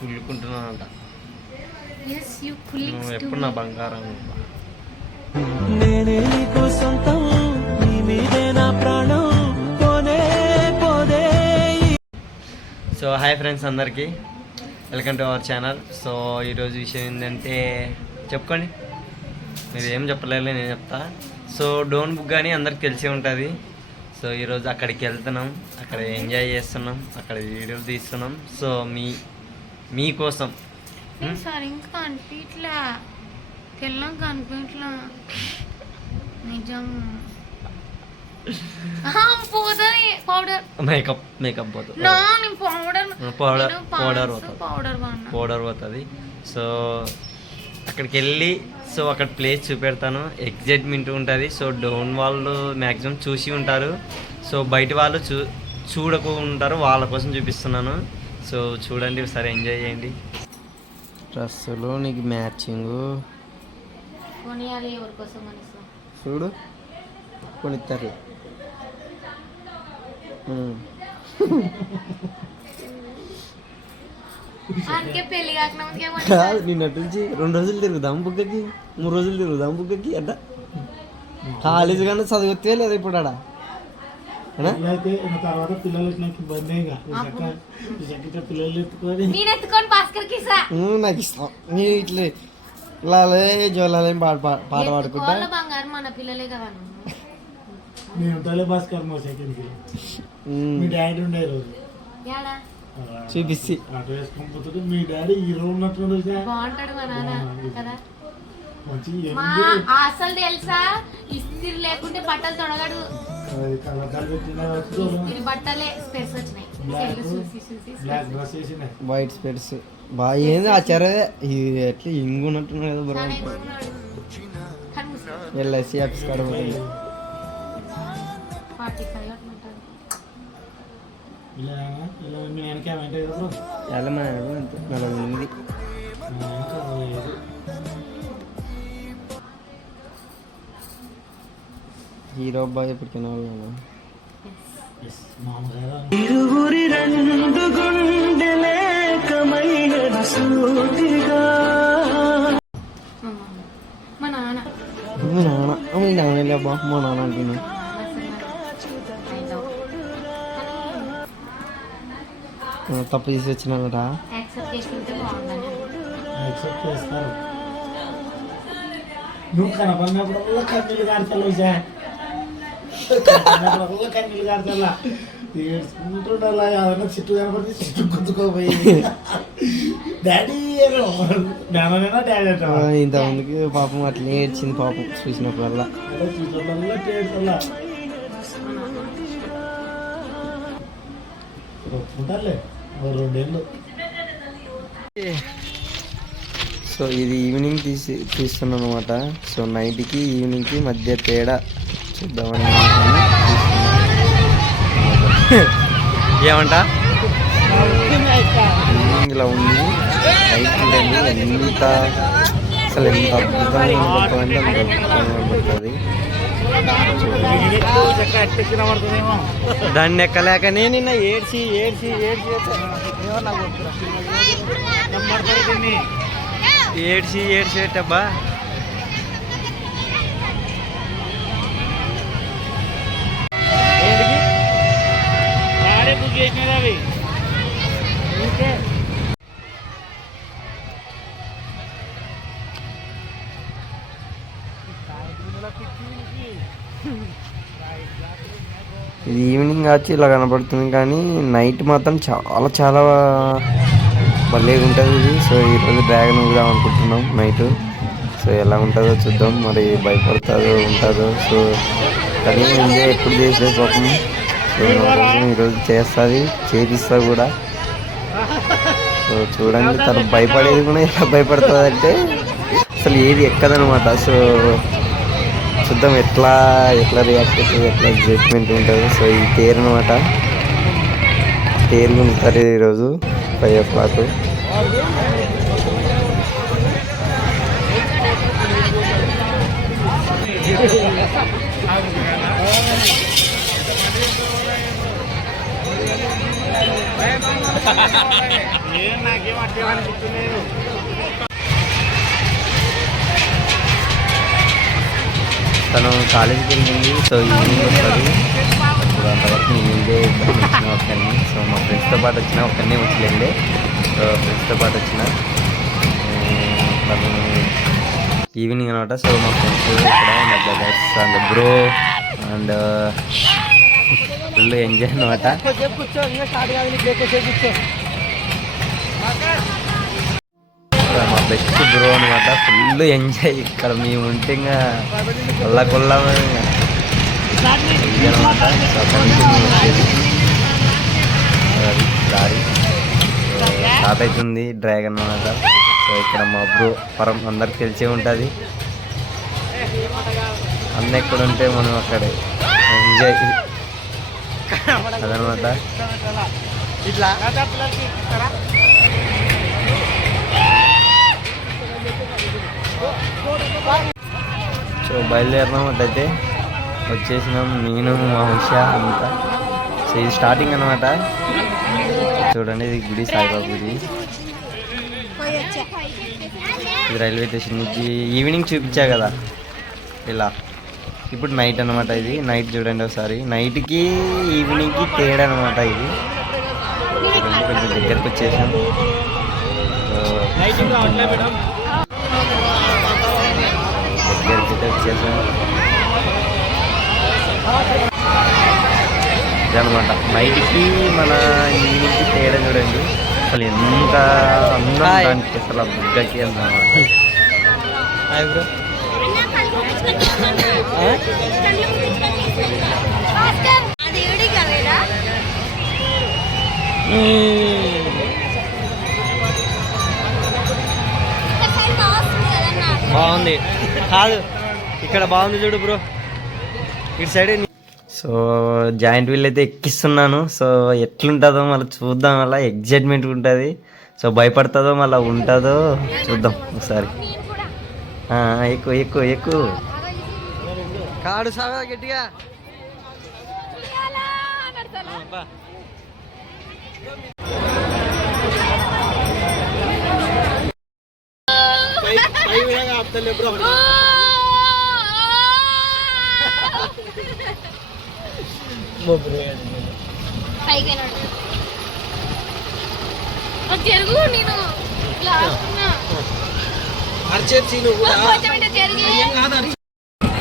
కుళ్ళుకుంటున్నానంట. నువ్వు ఎప్పుడు నా బంగారం. సో హాయ్ ఫ్రెండ్స్ అందరికీ, welcome to our channel. So ఈరోజు విషయం ఏంటంటే చెప్పుకోండి, మీరు ఏం చెప్పలేదు నేను చెప్తా. సో డోన్ బుక్ కానీ అందరికి తెలిసే ఉంటుంది. సో ఈరోజు అక్కడికి వెళ్తున్నాం, అక్కడ ఎంజాయ్ చేస్తున్నాం, అక్కడ వీడియోలు తీస్తున్నాం. సో మీకోసం ఇంకా అనిపించట్లా, తెల్లంగా అనిపించట్లా నిజం. మేకప్ పౌడర్ పోతుంది. సో అక్కడికి వెళ్ళి సో అక్కడ ప్లేస్ చూపెడతాను, ఎగ్జైట్మెంట్ ఉంటుంది. సో డోన్ వాళ్ళు మ్యాక్సిమం చూసి ఉంటారు, సో బయట వాళ్ళు చూడకుండా ఉంటారు, వాళ్ళ కోసం చూపిస్తున్నాను. సో చూడండి, ఒకసారి ఎంజాయ్ చేయండి. డ్రెస్సులు నీకు మ్యాచింగ్ చూడు కొనిస్తారు. నిన్నటి నుంచి 2 రోజులు తిరుగుదాం బుక్కకి, 3 రోజులు తిరుగుదాం బుక్కకి అంట. కాలేజీ కన్నా చదివితే లేదా ఇప్పుడు ఆడ తర్వాత పిల్లలు నాకు ఇష్టం. నీ ఇట్లా లాలే జోలాలే పాట పాడుకుంటా. మీ డాడీ ఉండే రోజు చూపిస్తే వేసుకొని మీ డాడీ హీరో ఉన్నట్టు అసలు తెలుసా, ఇస్త్రీ లేకుంటే బట్టలు తొడగడు. బట్టలే స్పెట్స్ వచ్చినాయి, వైట్ స్పెట్స్ బాగా ఏంది ఆచారే ఎట్లా ఇంగున్నట్టున్నాడు కదా బ్రో. ఎల్ఐసి ఆఫీస్ కాడ హీరో అబ్బాయి ఇప్పుడు వాళ్ళు ఇరువురి రెండు మా నాన్న మీ నాన్న అబ్బా, మా నాన్న అంటున్నా. తప్పు చేసి వచ్చినాడట. నువ్వు కనపడినప్పుడు కన్నీళ్ళు కాడతలేవు సార్, కన్నీళ్ళు కాడతలా ఏడ్చుకుంటుండాలా. ఏదన్నా చిట్టు కనపడితే చిట్టు గుద్దుకోపోయి డాడీ నాన్నైనా డాడీ అంట. ఇంతమందికి పాపం అట్లే ఏడ్చింది పాపం చూసినప్పుడల్లా. ఉంటారులే 2 ఏళ్ళు. సో ఇది ఈవినింగ్ తీస్తున్నాను అనమాట. సో నైట్కి ఈవినింగ్కి మధ్య తేడా చూద్దామని ఏమంట ఇలా ఉంది. నైట్ ఎంత అసలు ఎంత అద్భుతంగా అంటే అంత అద్భుతంగా పడుతుంది. దాన్ని ఎక్కలేకనే నిన్న ఏడ్చి పెట్టబ్బా. ఇది ఈవినింగ్ వచ్చి ఇలా కనపడుతుంది, కానీ నైట్ మాత్రం చాలా చాలా భలేగా ఉంటుంది ఇది. సో ఈరోజు డ్రాగన్ ఊదాం అనుకుంటున్నాం నైట్. సో ఎలా ఉంటుందో చూద్దాం, మరి ఉంటుందో. సో కానీ ఎంజాయ్ ఎప్పుడు చేసే పాపం. సో ఈరోజు చేపిస్తా కూడా. సో చూడండి, తను భయపడేది కూడా ఎలా భయపడుతుంది అంటే అసలు ఏది ఎక్కదనమాట. సో చూద్దాం ఎట్లా రియాక్ట్ అవుతుంది, ఎట్లా ఎగ్జైట్మెంట్ ఉంటుంది. సో ఈ తేరు అనమాట, తేరు ఉంటారు ఈరోజు 5 o'clock. తను కాలేజీకి వెళ్ళింది. సో ఈవినింగ్ వస్తుంది. ఇప్పుడు అంతవరకు నేను ఇదే వచ్చిన ఒక్కరిని. సో మా ఫ్రెండ్స్తో పాటు వచ్చిన ఒక్కరినే వచ్చి సో ఫ్రెండ్స్తో పాటు వచ్చిన తను ఈవినింగ్ అనమాట. సో మా ఫ్రెండ్స్ ఇక్కడ and bro and full enjoy అనమాట. మా బెస్ట్ బ్రో అనమాట. ఫుల్ ఎంజాయ్ ఇక్కడ మేము ఉంటే ఇంకా కొల్లకొల్లాము అనమాట. సో అక్కడి నుంచి మేము వచ్చేది దారి స్టార్ట్ అవుతుంది డ్రాగన్ అనమాట. సో ఇక్కడ మా బ్రో పరం అందరికి తెలిసే ఉంటుంది. అన్న ఎక్కడ ఉంటే మనం అక్కడే ఎంజాయ్ అదనమాట. ఇట్లా సో బయలుదేరినాం. అట్లయితే వచ్చేసినాం నేను మా ఉషా అంతా. సో ఇది స్టార్టింగ్ అనమాట. చూడండి ఇది గుడి, సాయిబాబా గుడి. ఇది రైల్వే స్టేషన్ నుంచి ఈవినింగ్ చూపించా కదా ఇలా. ఇప్పుడు నైట్ అనమాట. ఇది నైట్ చూడండి ఒకసారి. నైట్కి ఈవినింగ్కి తేడా అనమాట. ఇది కొంచెం దగ్గరకు వచ్చేసాం. దగ్గరికి వచ్చేసాం ఇదనమాట. నైట్కి మన ఈవినింగ్కి తేడా చూడండి. అసలు ఎంత అందం దానికి అసలు ఆ బుగ్గకి అన్నమాట. బాగుంది కాదు ఇక్కడ బాగుంది చూడు బ్రో ఇటు సైడ్. సో జాయింట్ వీల్ అయితే ఎక్కిస్తున్నాను. సో ఎట్లుంటుందో మళ్ళీ చూద్దాం. అలా ఎగ్జైట్మెంట్ ఉంటుంది. సో భయపడుతుందో మళ్ళీ ఉంటుందో చూద్దాం ఒకసారి. ఎక్కువ ఎక్కువ ఎక్కువ కాడు సాగా గట్టిగా.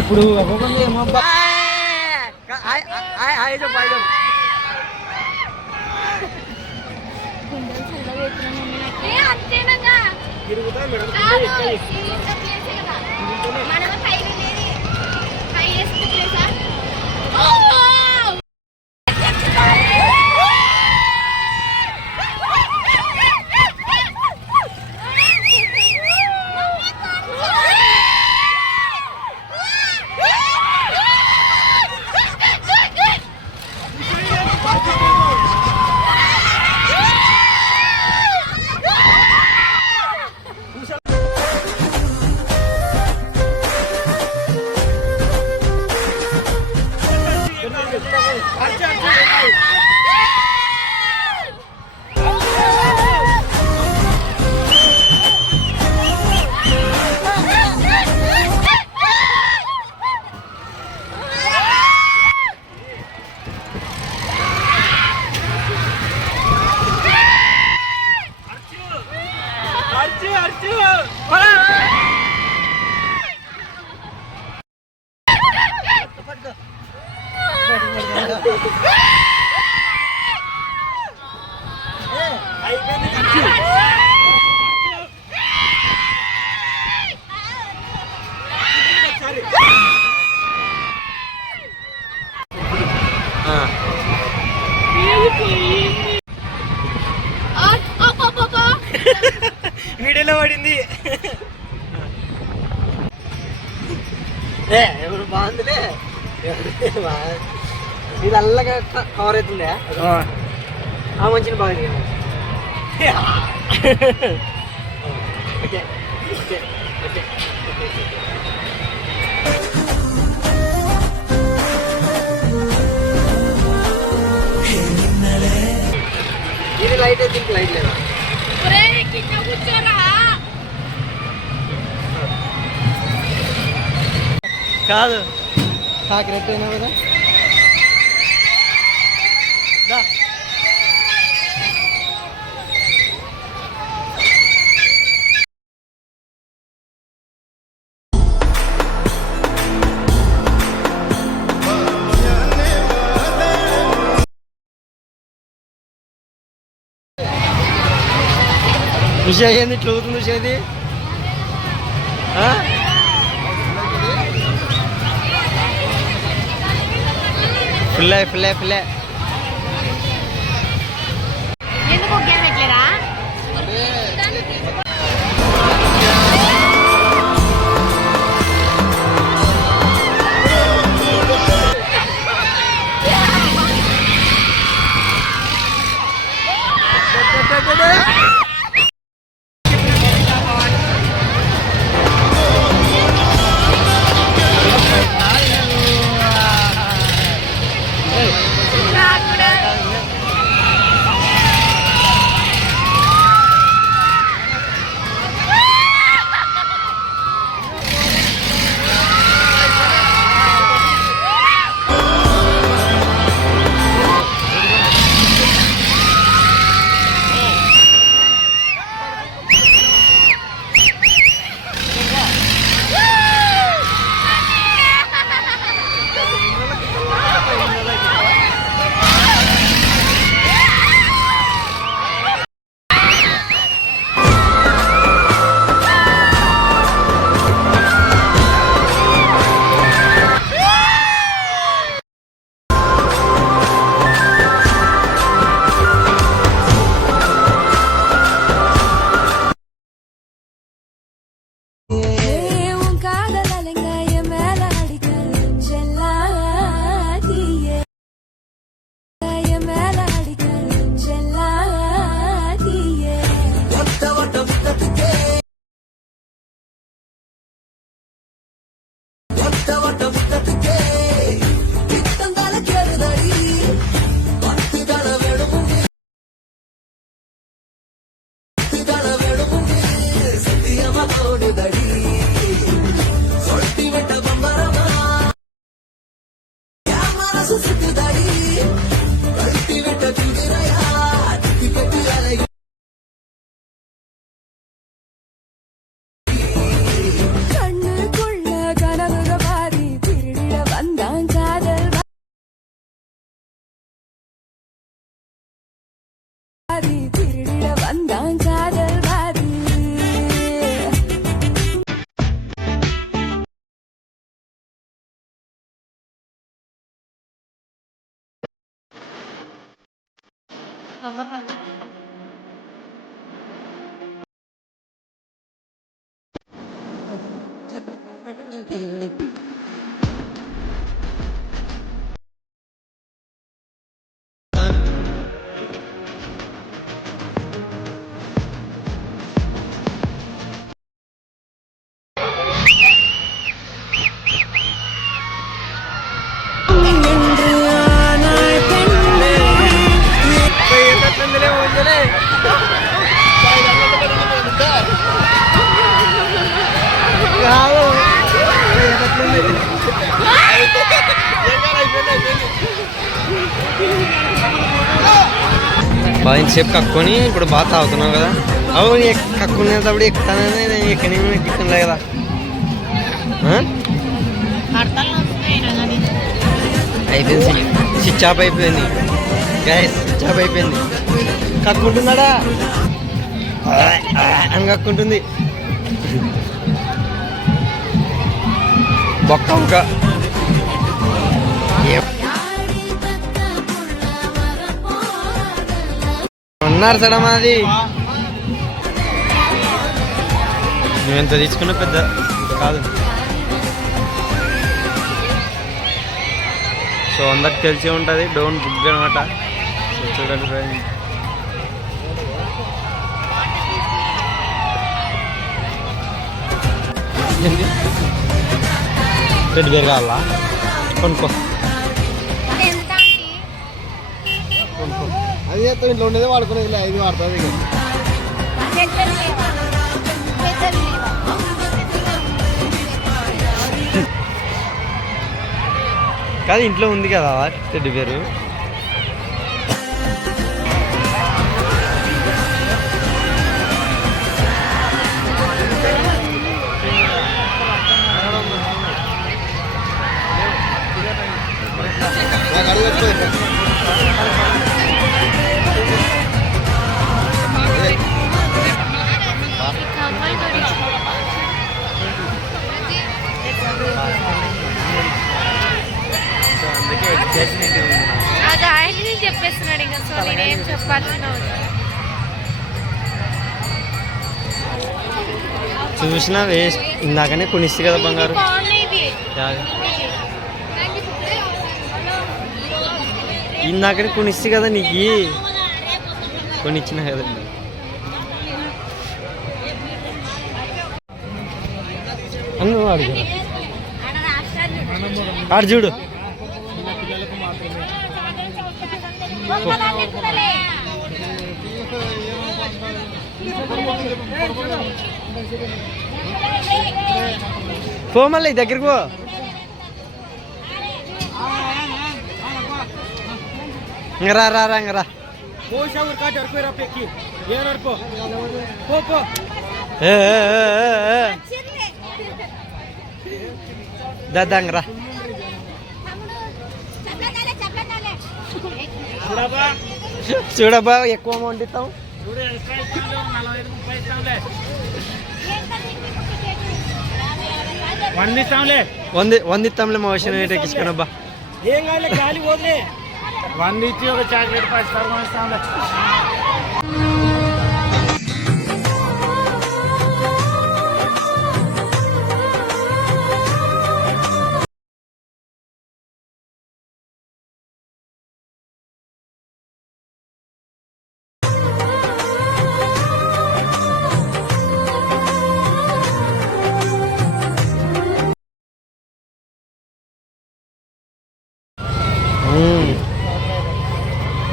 ఇప్పుడు వీడియోలో పడింది. ఎవరు బాగుందిలే. ఇది అల్లగా కవర్ అవుతుందా ఆ మంచిని బాగుంది. ఓకే ఓకే ఓకే ఇది లైట్ అయితే ఇంక లైట్ లేదా కాదు కాకిరెట్ అయినా కదా విషయం ఏంది ఇట్లా అవుతుంది విషయది ఫుల్లే ఫుల్లే ఫుల్లే ఎందుకు గేమ్ ఎట్లేరా బాగా ఇంతసేపు కక్కుని ఇప్పుడు బాగా తాగుతున్నావు కదా అవును కక్కునేటప్పుడు ఎక్కుతానని నేను ఎక్కడేమో ఎక్కుతుండే కదా అయిపోయింది స్విచ్ ఆఫ్ అయిపోయింది గ్యాస్ స్విచ్ ఆఫ్ అయిపోయింది కక్కుంటుందాడా అని కక్కుంటుంది బొక్క ఒక ఉన్నారు సడా మాది నువ్వెంత తీసుకున్నా పెద్ద కాదు సో అందరికి తెలిసి ఉంటుంది డోంట్ బుక్ అనమాట సో చూడండి ఫ్రెండ్స్ రెడ్ బేర్ కావాలా కొనుక్కో కొనుక్కో అది ఇంట్లో ఉండేది వాడుకునేది 5 వాడుతుంది కాదు ఇంట్లో ఉంది కదా టెడ్డి పేరు. అది ఆయనని చెప్పేస్తున్నాడు ఇంకా, సో నేనేం చెప్పాల్సిన చూసినా వేస్ట్. ఇందాకనే కొనిస్తే కదా బంగారు. ఇందాకనే కొనిస్తే కదా నీకు, కొనిచ్చిన కదా. నువ్వు అడుగు ఆడు చూడు. పో మళ్ళీ దగ్గరికి పో. ఇంక రా రా రా ఇంక రా. దాంగ రా. చూడబ్బా ఎక్కువ అమౌంట్ ఇస్తాం. వంద ఇస్తాంలే మా విషయం ఎక్కించుకోనబ్బా. ఏం కావాలి గాలి పోతే 100 ఇచ్చి ఒక చాక్లెట్ 10 రూపాయలు ఇస్తాంలే.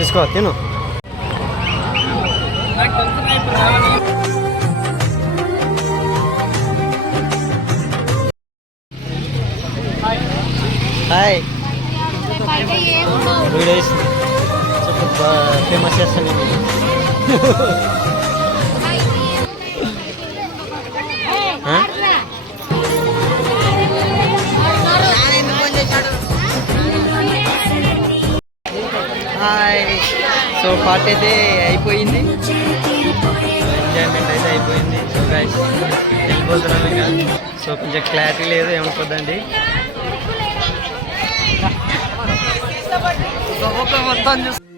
తీసుకో తిను. హాయ్, 2 days ఫేమస్ చేస్తాను. హాయ్. సో పార్టీ అయితే అయిపోయింది, ఎంజాయ్మెంట్ అయితే అయిపోయింది. సో గైస్ వెళ్ళిపోతున్నాం ఇంకా. సో కొంచెం క్లారిటీ లేదు, ఏమనుకోద్దండి. మొత్తం చూసి